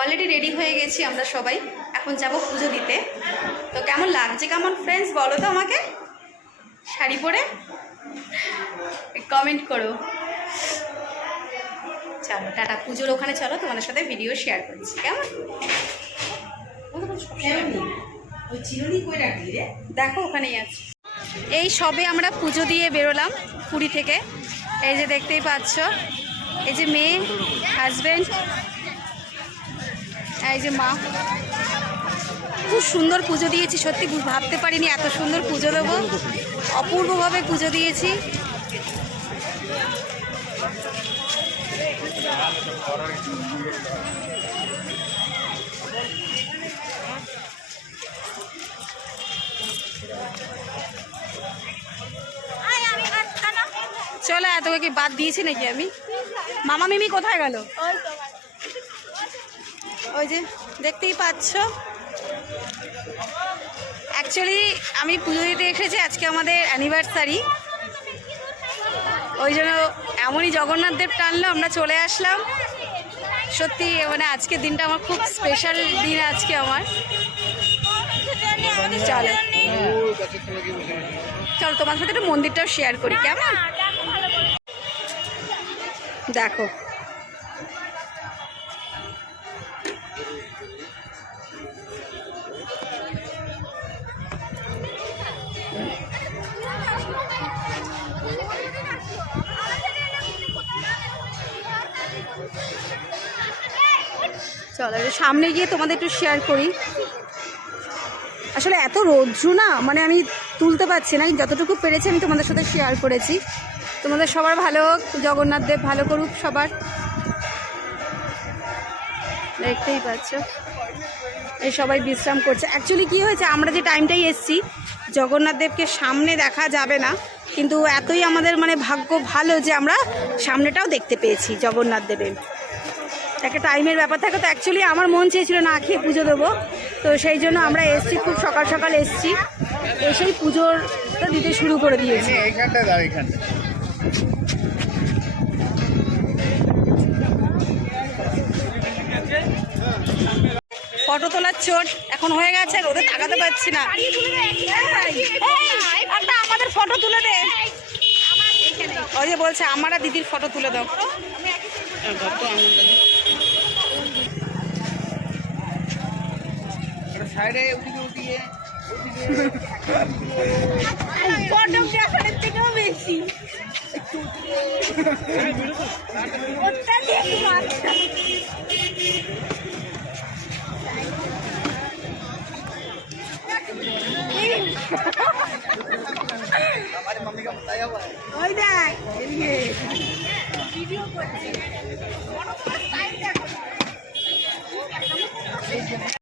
Already ready হয়ে গেছি আমরা সবাই। এখন যাব পুজো দিতে। তো কেমন লাগছে কেমন ফ্রেন্ডস বলো তো আমাকে। শাড়ি পরে? কমেন্ট করো। চলো টাটা। পুজোর ওখানে চলো তোমাদের সাথে ভিডিও শেয়ার করছি। কেমন? দেখো ওখানেই আছে। এই সবে আমরা পুজো দিয়ে বেরোলাম পুরী থেকে। এই যে দেখতেই পাচ্ছ এই যে মেয়ে হাজব্যান্ড এই যে মা, খুব সুন্দর পুজো দিয়েছি, সত্যি ভাবতে পারিনি এত সুন্দর পুজো দেবো। অপূর্বভাবে পুজো দিয়েছি। চলো এতকে কি বাদ দিয়েছি নাকি আমি? মামা মিমি কোথায় গেল? ওই যে, দেখতেই পাচ্ছ? অ্যাকচুয়ালি আমি পুজো দিতে এসেছি, আজকে আমাদের অ্যানিভার্সারি ওই জন্য এমনই জগন্নাথ দেব টানলো, আমরা চলে আসলাম। সত্যি মানে আজকের দিনটা আমার খুব স্পেশাল দিন আজকে আমার। চলো। চলো, তোমার সাথে একটু মন্দিরটাও শেয়ার করি, কেমন? দেখো। চলো সামনে গিয়ে তোমাদের একটু শেয়ার করি। আসলে এত রৌদ্র না? মানে আমি তুলতে পারছি না। যতটুকু পেরেছি আমি তোমাদের সাথে শেয়ার করেছি। তোমাদের সবার ভালো হোক, জগন্নাথ দেব ভালো করুক সবার। দেখতেই পাচ্ছ। এই সবাই বিশ্রাম করছে। অ্যাকচুয়ালি কি হয়েছে, আমরা যে টাইমটাই এসছি, জগন্নাথ দেবকে সামনে দেখা যাবে না। কিন্তু এতই আমাদের মানে ভাগ্য ভালো যে আমরা সামনেটাও দেখতে পেয়েছি জগন্নাথ দেবের। একটা টাইমের ব্যাপার থাকে তো অ্যাকচুয়ালি আমার মন চেয়েছিল না খেয়ে পুজো দেবো। তো সেই জন্য আমরা এসছি খুব সকাল সকাল এসছি। এসেই পুজোটা দিতে শুরু করে দিয়েছি। ফটো তোলার চোট এখন হয়ে গেছে রোদে তাকাতে পারছি না। এই, আমাদের ফটো তুলে দে। ওই যে বলছে আমার দিদির ফটো তুলে দাও। সাইডে উঠিয়ে উঠিয়ে ফটোগ্রাফারের থেকেও বেশি ওটা দেখি মাত্রা हमारी मम्मी का बताया हुआ है ওই দেখ এদিকে ভিডিও করছি